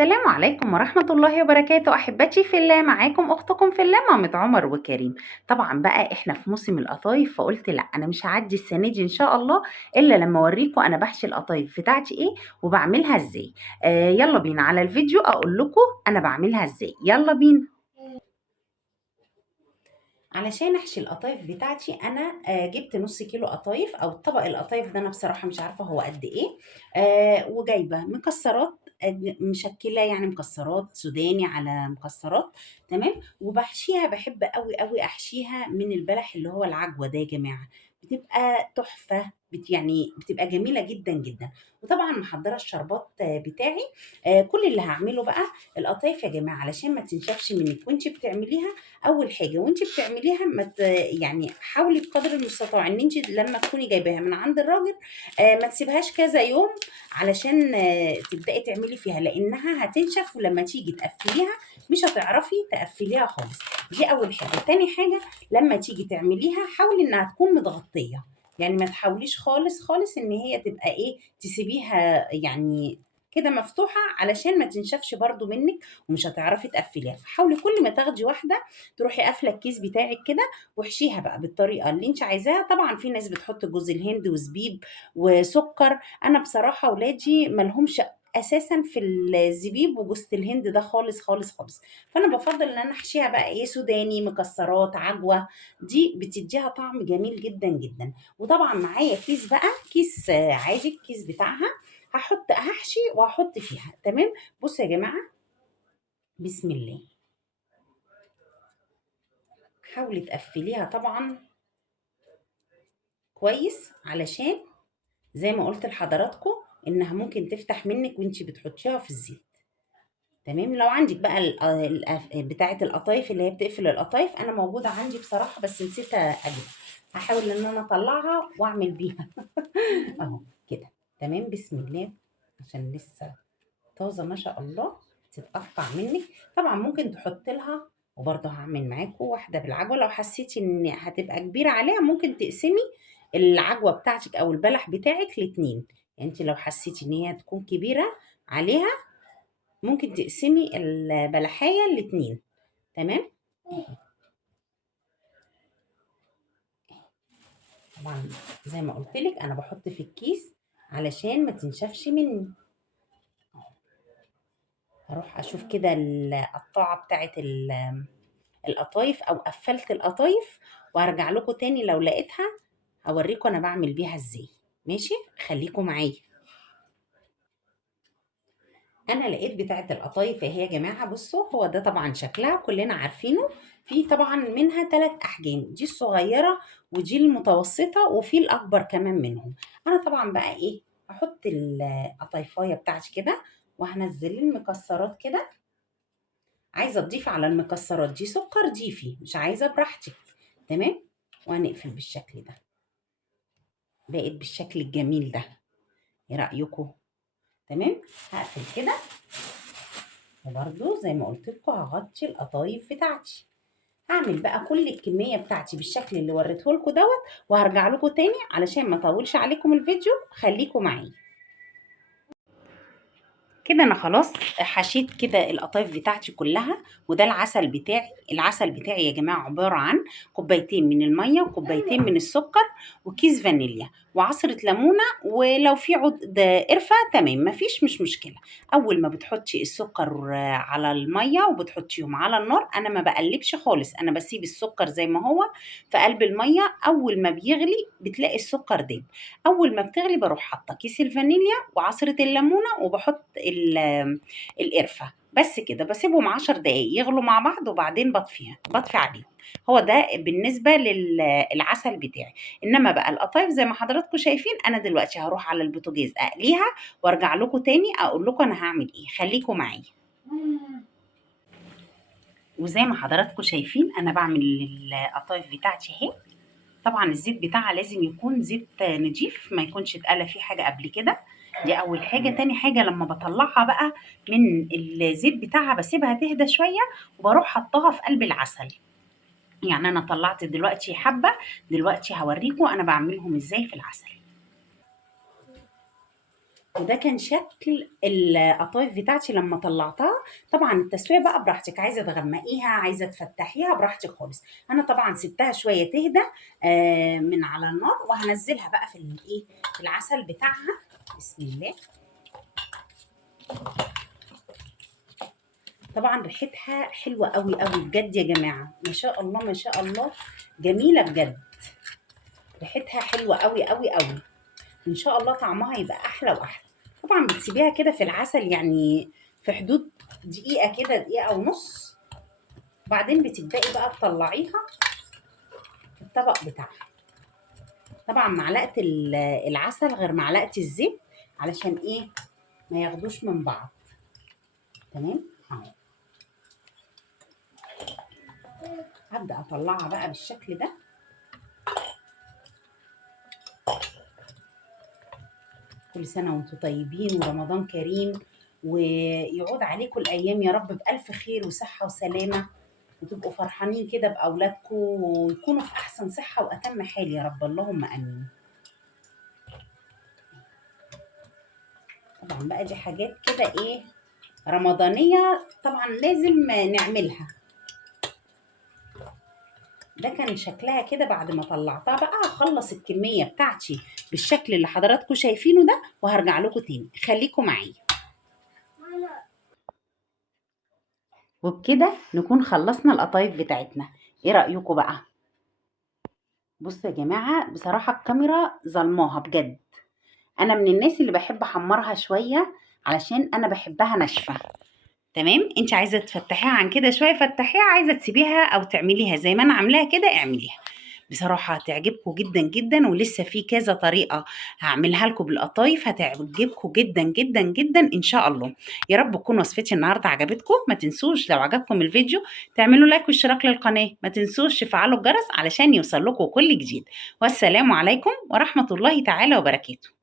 السلام عليكم ورحمة الله وبركاته. أحبتي في الله، معاكم أختكم في الله مامة عمر وكريم. طبعا بقى إحنا في موسم القطايف، فقلت لا أنا مش هعدي السنة دي إن شاء الله إلا لما أوريكم أنا بحشي القطايف بتاعتي إيه وبعملها إزاي. يلا بينا على الفيديو أقول لكم أنا بعملها إزاي. يلا بينا. علشان احشي القطايف بتاعتي انا جبت نص كيلو قطايف، او طبق القطايف ده انا بصراحه مش عارفه هو قد ايه. وجايبه مكسرات، مشكله يعني مكسرات سوداني على مكسرات. تمام. وبحشيها، بحب قوي قوي احشيها من البلح اللي هو العجوه ده يا جماعه. بتبقى تحفه، يعني بتبقى جميله جدا جدا. وطبعا محضره الشربات بتاعي. كل اللي هعمله بقى القطايف يا جماعه علشان ما تنشفش منك وانت بتعمليها. اول حاجه وانت بتعمليها يعني حاولي بقدر المستطاع ان انت لما تكوني جايباها من عند الراجل ما تسيبهاش كذا يوم علشان تبداي تعملي فيها، لانها هتنشف ولما تيجي تقفليها مش هتعرفي تقفليها خالص. دي اول حاجه. تاني حاجه، لما تيجي تعمليها حاولي انها تكون متغطيه، يعني ما تحاوليش خالص خالص ان هي تبقى ايه، تسيبيها يعني كده مفتوحه علشان ما تنشفش برضو منك ومش هتعرفي تقفليها. فحاولي كل ما تاخدي واحده تروحي قافله الكيس بتاعك كده واحشيها بقى بالطريقه اللي انت عايزاها. طبعا في ناس بتحط جوز الهند وزبيب وسكر، انا بصراحه ولادي ملهمش اساسا في الزبيب وجوز الهند ده خالص خالص خالص. فانا بفضل ان انا احشيها بقى ايه، سوداني، مكسرات، عجوه. دي بتديها طعم جميل جدا جدا. وطبعا معايا كيس بقى، كيس عادي، الكيس بتاعها هحشي وهحط فيها. تمام. بصوا يا جماعه، بسم الله. حاولي تقفليها طبعا كويس، علشان زي ما قلت لحضراتكم انها ممكن تفتح منك وانتي بتحطيها في الزيت. تمام. لو عندك بقى بتاعه القطايف اللي هي بتقفل القطايف، انا موجوده عندي بصراحه بس نسيت اجيب. هحاول ان انا اطلعها واعمل بيها اهو كده. تمام. بسم الله، عشان لسه طازه ما شاء الله، تتقطع منك. طبعا ممكن تحط لها، وبرضه هعمل معاكم واحده بالعجوه. لو حسيتي ان هتبقى كبيره عليها ممكن تقسمي العجوه بتاعتك او البلح بتاعك لاتنين. يعني انت لو حسيتي ان هي تكون كبيره عليها ممكن تقسمي البلحايه لاتنين. تمام. طبعا زي ما قلت لك انا بحط في الكيس علشان ما تنشفش مني. هروح اشوف كده القطاعه بتاعت القطايف او قفلت القطايف، وهرجع لكم تاني لو لقيتها هوريكم انا بعمل بيها ازاي. ماشي، خليكم معايا. انا لقيت بتاعه القطايف اهي يا جماعه. بصوا، هو ده طبعا شكلها كلنا عارفينه. في طبعا منها 3 احجام، دي الصغيره ودي المتوسطه وفي الاكبر كمان منهم. انا طبعا بقى ايه، هحط القطايفايه بتاعتي كده وهنزل المكسرات كده. عايزه تضيفي على المكسرات دي سكر ضيفي، مش عايزه براحتك. تمام. وهنقفل بالشكل ده. بقت بالشكل الجميل ده، ايه رايكم؟ تمام. هقفل كده، وبرده زي ما قلت لكم هغطي القطايف بتاعتي. هعمل بقى كل الكميه بتاعتي بالشكل اللي وريته لكم دوت، وهرجع لكم تاني علشان ما اطولش عليكم الفيديو. خليكم معايا. كده انا خلاص حشيت كده القطايف بتاعتي كلها. وده العسل بتاعي. العسل بتاعي يا جماعه عباره عن كوبايتين من الميه وكوبايتين من السكر وكيس فانيليا وعصره ليمونه، ولو في عود قرفه تمام، مفيش مش مشكله. اول ما بتحطي السكر على الميه وبتحطيهم على النار، انا ما بقلبش خالص، انا بسيب السكر زي ما هو في قلب الميه. اول ما بيغلي بتلاقي السكر داب. اول ما بتغلي بروح حاطه كيس الفانيليا وعصره الليمونه وبحط القرفه. بس كده، بسيبهم 10 دقايق يغلوا مع بعض وبعدين بطفي عليهم. هو ده بالنسبه للعسل بتاعي. انما بقى القطايف زي ما حضراتكم شايفين، انا دلوقتي هروح على البوتاجاز اقليها وارجع لكم تاني اقول لكم انا هعمل ايه. خليكم معايا. وزي ما حضراتكم شايفين انا بعمل القطايف بتاعتي اهي. طبعا الزيت بتاعها لازم يكون زيت نضيف، ما يكونش اتقلى فيه حاجه قبل كده. دي اول حاجه. تاني حاجه، لما بطلعها بقى من الزيت بتاعها بسيبها تهدى شويه وبروح حطها في قلب العسل. يعني انا طلعت دلوقتي حبه، دلوقتي هوريكم انا بعملهم ازاي في العسل. وده كان شكل القطايف بتاعتي لما طلعتها. طبعا التسويه بقى براحتك، عايزه تغمقيها عايزه تفتحيها براحتك خالص. انا طبعا سبتها شويه تهدى من على النار، وهنزلها بقى في الايه، في العسل بتاعها. بسم الله. طبعا ريحتها حلوه قوي قوي بجد يا جماعه، ما شاء الله ما شاء الله، جميله بجد. ريحتها حلوه قوي قوي قوي. ان شاء الله طعمها يبقى احلى واحلى. طبعا بتسيبيها كده في العسل يعني في حدود دقيقه كده، دقيقه ونص. وبعدين بتبدأي بقى تطلعيها في الطبق بتاعها. طبعا معلقة العسل غير معلقة الزيت، علشان ايه، ما ياخدوش من بعض. تمام اهو. هبدأ اطلعها بقى بالشكل ده. كل سنة وانتم طيبين ورمضان كريم، ويعود عليكم الأيام يا رب بألف خير وصحة وسلامة، وتبقوا فرحانين كده بأولادكم، ويكونوا في أحسن صحة وأتم حال يا رب، اللهم آمين. طبعا بقى دي حاجات كده ايه، رمضانية، طبعا لازم نعملها. ده كان شكلها كده بعد ما طلعتها. بقى هخلص الكمية بتاعتي بالشكل اللي حضراتكم شايفينه ده، وهرجع لكم تاني، خليكم معايا. وبكده نكون خلصنا القطايف بتاعتنا. ايه رأيكم بقى؟ بصوا يا جماعة، بصراحة الكاميرا ظلماها بجد. انا من الناس اللي بحب احمرها شوية، علشان انا بحبها ناشفة. تمام، انت عايزة تفتحيها عن كده شوية فتحيها، عايزة تسيبيها او تعمليها زي ما انا عاملاها كده اعمليها. بصراحة هتعجبكم جدا جدا، ولسه في كذا طريقة هعملها لكم بالقطايف هتعجبكم جدا جدا جدا ان شاء الله. يا رب تكون وصفتي النهاردة عجبتكم. ما تنسوش لو عجبكم الفيديو تعملوا لايك واشتراك للقناة. ما تنسوش تفعلوا الجرس علشان يوصل لكم كل جديد. والسلام عليكم ورحمة الله تعالى وبركاته.